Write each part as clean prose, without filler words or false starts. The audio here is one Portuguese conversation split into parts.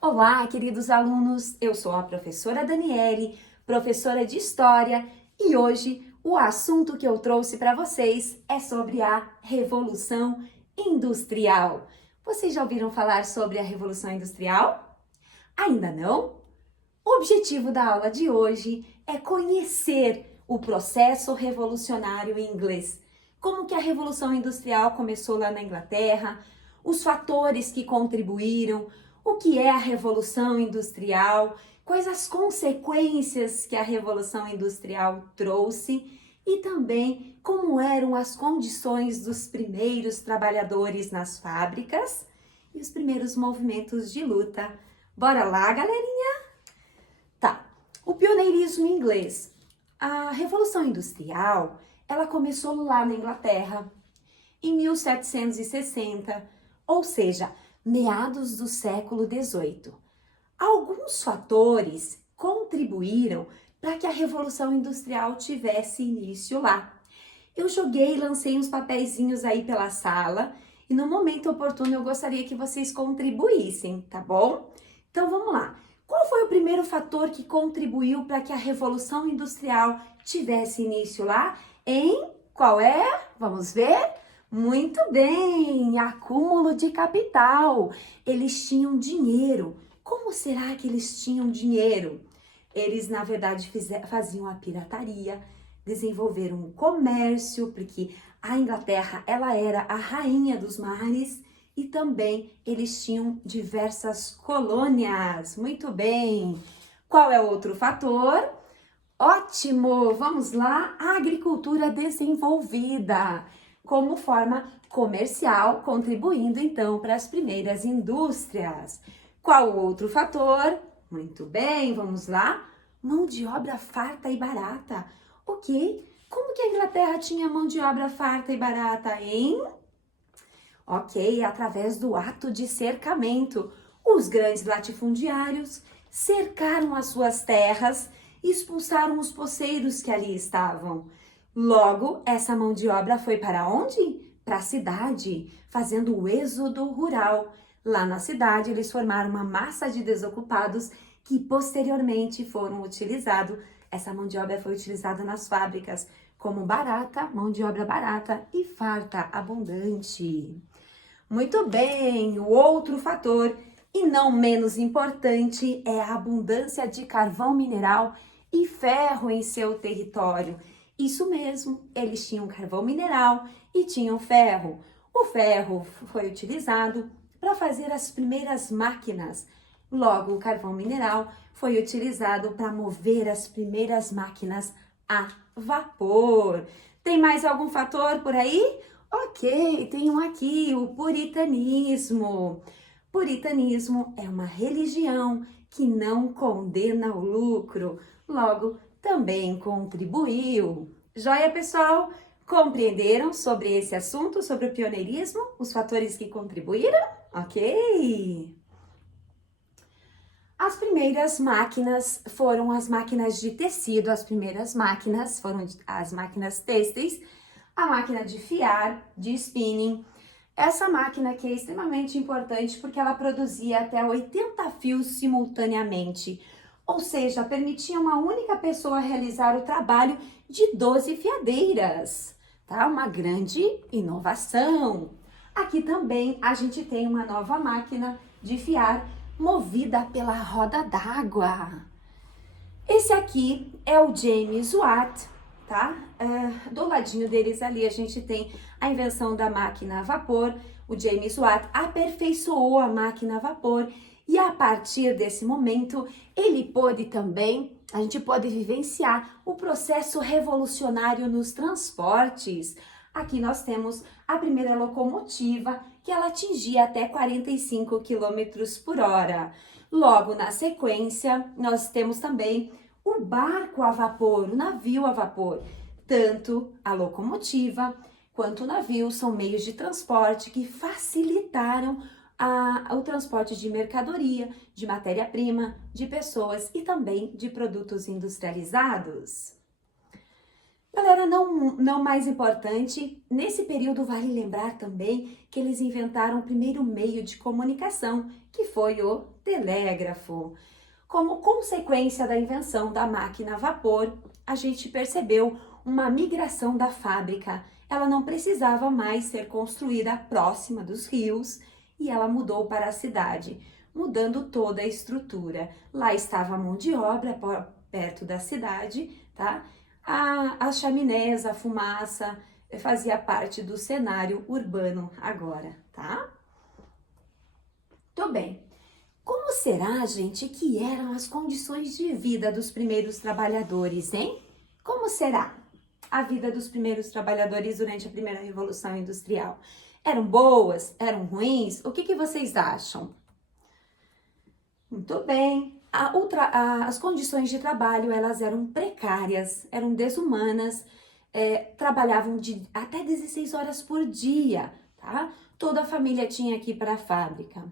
Olá, queridos alunos! Eu sou a professora Daniele, professora de História, e hoje o assunto que eu trouxe para vocês é sobre a Revolução Industrial. Vocês já ouviram falar sobre a Revolução Industrial? Ainda não? O objetivo da aula de hoje é conhecer o processo revolucionário inglês. Como que a Revolução Industrial começou lá na Inglaterra, os fatores que contribuíram, o que é a Revolução Industrial, quais as consequências que a Revolução Industrial trouxe e também como eram as condições dos primeiros trabalhadores nas fábricas e os primeiros movimentos de luta. Bora lá, galerinha? Tá, o pioneirismo inglês. A Revolução Industrial, ela começou lá na Inglaterra, em 1760, ou seja, meados do século XVIII. Alguns fatores contribuíram para que a Revolução Industrial tivesse início lá. Eu lancei uns papeizinhos aí pela sala e no momento oportuno eu gostaria que vocês contribuíssem, tá bom? Então vamos lá. Qual foi o primeiro fator que contribuiu para que a Revolução Industrial tivesse início lá? Qual é? Vamos ver? Muito bem, acúmulo de capital. Eles tinham dinheiro. Como será que eles tinham dinheiro? Eles, na verdade, faziam a pirataria, desenvolveram um comércio, porque a Inglaterra, ela era a rainha dos mares, e também eles tinham diversas colônias. Muito bem. Qual é o outro fator? Ótimo! Vamos lá, a agricultura desenvolvida como forma comercial, contribuindo então para as primeiras indústrias. Qual o outro fator? Muito bem, vamos lá. Mão de obra farta e barata. Ok, como que a Inglaterra tinha mão de obra farta e barata, hein? Ok, através do ato de cercamento. Os grandes latifundiários cercaram as suas terras e expulsaram os poceiros que ali estavam. Logo, essa mão de obra foi para onde? Para a cidade, fazendo o êxodo rural. Lá na cidade, eles formaram uma massa de desocupados que posteriormente foram utilizados. Essa mão de obra foi utilizada nas fábricas como barata, mão de obra barata e farta, abundante. Muito bem, o outro fator, e não menos importante, é a abundância de carvão mineral e ferro em seu território. Isso mesmo, eles tinham carvão mineral e tinham ferro. O ferro foi utilizado para fazer as primeiras máquinas. Logo, o carvão mineral foi utilizado para mover as primeiras máquinas a vapor. Tem mais algum fator por aí? Ok, tem um aqui, o puritanismo. Puritanismo é uma religião que não condena o lucro, logo também contribuiu. Joia, pessoal? Compreenderam sobre esse assunto, sobre o pioneirismo, os fatores que contribuíram? Ok. As primeiras máquinas foram as máquinas de tecido, as primeiras máquinas foram as máquinas têxteis, a máquina de fiar, de spinning. Essa máquina aqui é extremamente importante porque ela produzia até 80 fios simultaneamente, ou seja, permitia uma única pessoa realizar o trabalho de 12 fiadeiras, tá? Uma grande inovação. Aqui também a gente tem uma nova máquina de fiar movida pela roda d'água. Esse aqui é o James Watt, tá? Do ladinho deles ali a gente tem a invenção da máquina a vapor. O James Watt aperfeiçoou a máquina a vapor e a partir desse momento ele pôde também, a gente pode vivenciar o processo revolucionário nos transportes. Aqui nós temos a primeira locomotiva que ela atingia até 45 km por hora. Logo na sequência, nós temos também o barco a vapor, o navio a vapor. Tanto a locomotiva quanto o navio são meios de transporte que facilitaram o transporte de mercadoria, de matéria-prima, de pessoas e também de produtos industrializados. Galera, não mais importante, nesse período vale lembrar também que eles inventaram o primeiro meio de comunicação, que foi o telégrafo. Como consequência da invenção da máquina a vapor, a gente percebeu uma migração da fábrica. Ela não precisava mais ser construída próxima dos rios e ela mudou para a cidade, mudando toda a estrutura. Lá estava a mão de obra perto da cidade, tá? As chaminés, a fumaça fazia parte do cenário urbano agora, tá? Tô bem. Como será, gente, que eram as condições de vida dos primeiros trabalhadores, hein? Como será a vida dos primeiros trabalhadores durante a primeira Revolução Industrial? Eram boas? Eram ruins? O que vocês acham? Muito bem. As condições de trabalho, elas eram precárias, eram desumanas, trabalhavam até 16 horas por dia, tá? Toda a família tinha que ir para a fábrica.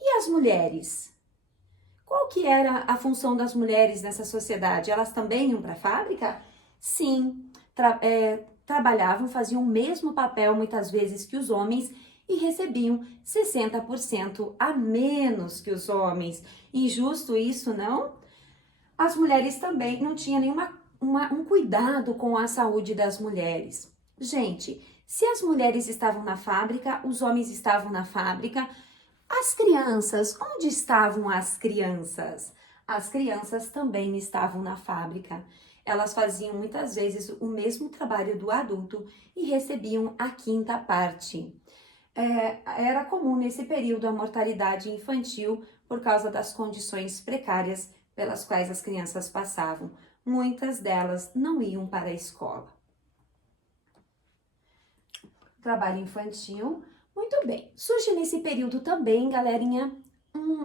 E as mulheres? Qual que era a função das mulheres nessa sociedade? Elas também iam para a fábrica? Sim, trabalhavam, faziam o mesmo papel muitas vezes que os homens e recebiam 60% a menos que os homens. Injusto isso, não? As mulheres também não tinham um cuidado com a saúde das mulheres. Gente, se as mulheres estavam na fábrica, os homens estavam na fábrica, as crianças, onde estavam as crianças? As crianças também estavam na fábrica. Elas faziam muitas vezes o mesmo trabalho do adulto e recebiam a quinta parte. Era comum nesse período a mortalidade infantil por causa das condições precárias pelas quais as crianças passavam. Muitas delas não iam para a escola. Trabalho infantil, muito bem. Surge nesse período também, galerinha,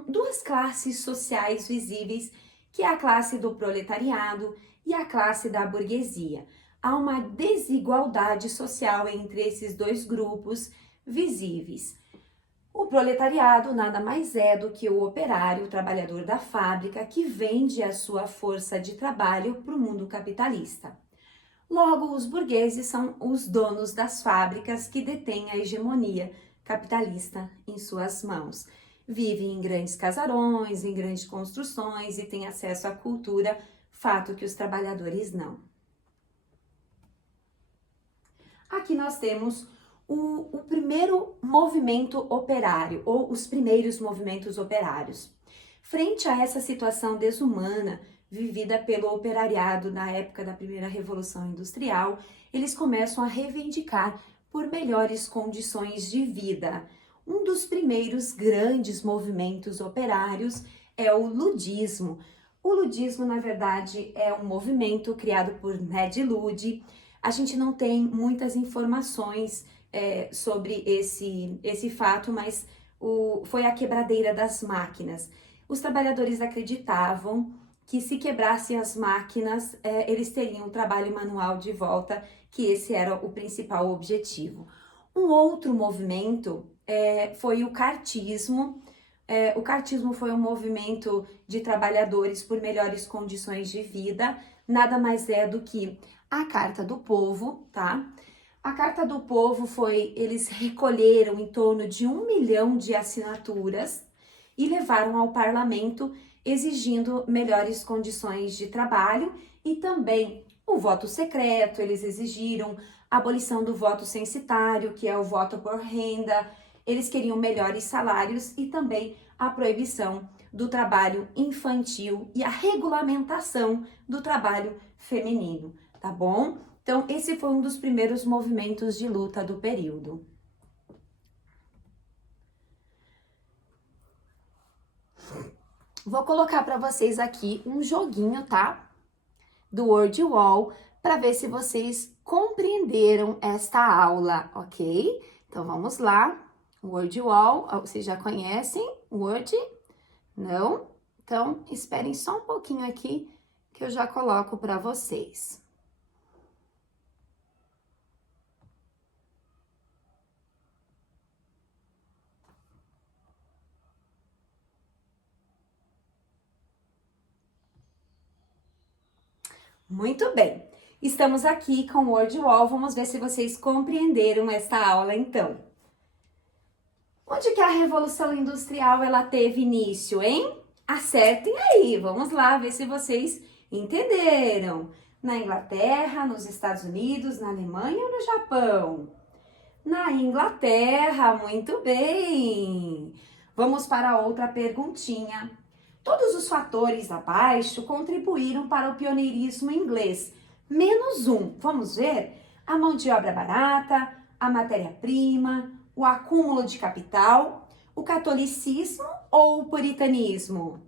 duas classes sociais visíveis, que é a classe do proletariado e a classe da burguesia. Há uma desigualdade social entre esses dois grupos visíveis. O proletariado nada mais é do que o operário, o trabalhador da fábrica, que vende a sua força de trabalho para o mundo capitalista. Logo, os burgueses são os donos das fábricas que detêm a hegemonia capitalista em suas mãos. Vivem em grandes casarões, em grandes construções e têm acesso à cultura, fato que os trabalhadores não. Aqui nós temos o primeiro movimento operário, ou os primeiros movimentos operários. Frente a essa situação desumana vivida pelo operariado na época da primeira Revolução Industrial, eles começam a reivindicar por melhores condições de vida. Um dos primeiros grandes movimentos operários é o ludismo. O ludismo, na verdade, é um movimento criado por Ned Ludd. A gente não tem muitas informações sobre esse fato, mas foi a quebradeira das máquinas. Os trabalhadores acreditavam que se quebrassem as máquinas, eles teriam o trabalho manual de volta, que esse era o principal objetivo. Um outro movimento foi o cartismo. O cartismo foi um movimento de trabalhadores por melhores condições de vida, nada mais é do que a Carta do Povo, tá? A Carta do Povo eles recolheram em torno de 1 milhão de assinaturas e levaram ao parlamento exigindo melhores condições de trabalho e também o voto secreto. Eles exigiram a abolição do voto censitário, que é o voto por renda. Eles queriam melhores salários e também a proibição do trabalho infantil e a regulamentação do trabalho feminino, tá bom? Então, esse foi um dos primeiros movimentos de luta do período. Vou colocar para vocês aqui um joguinho, tá? Do Word Wall, para ver se vocês compreenderam esta aula, ok? Então, vamos lá. Word Wall, vocês já conhecem Word? Não? Então, esperem só um pouquinho aqui que eu já coloco para vocês. Muito bem. Estamos aqui com o WordWall, vamos ver se vocês compreenderam esta aula então. Onde que a Revolução Industrial ela teve início, hein? Acertem aí, vamos lá ver se vocês entenderam. Na Inglaterra, nos Estados Unidos, na Alemanha ou no Japão? Na Inglaterra, muito bem! Vamos para outra perguntinha. Todos os fatores abaixo contribuíram para o pioneirismo inglês, menos um. Vamos ver? A mão de obra barata, a matéria-prima, o acúmulo de capital, o catolicismo ou o puritanismo?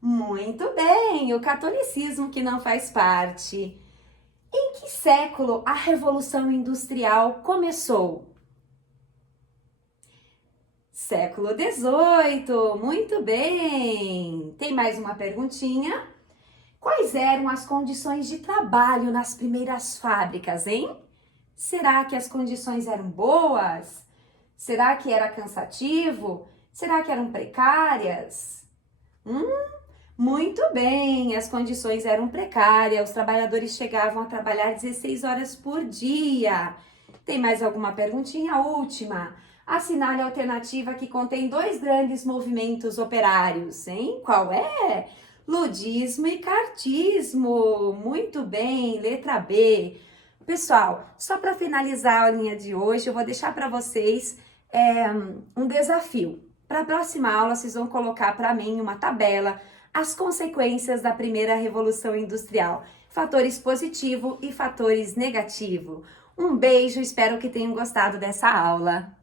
Muito bem, o catolicismo que não faz parte. Em que século a Revolução Industrial começou? Século XVIII, muito bem. Tem mais uma perguntinha? Quais eram as condições de trabalho nas primeiras fábricas, hein? Será que as condições eram boas? Será que era cansativo? Será que eram precárias? Muito bem, as condições eram precárias, os trabalhadores chegavam a trabalhar 16 horas por dia. Tem mais alguma perguntinha? Última. Assinale a alternativa que contém dois grandes movimentos operários, hein? Qual é? Ludismo e cartismo. Muito bem, letra B. Pessoal, só para finalizar a aulinha de hoje, eu vou deixar para vocês um desafio. Para a próxima aula, vocês vão colocar para mim uma tabela as consequências da primeira Revolução Industrial, fatores positivo e fatores negativo. Um beijo, espero que tenham gostado dessa aula.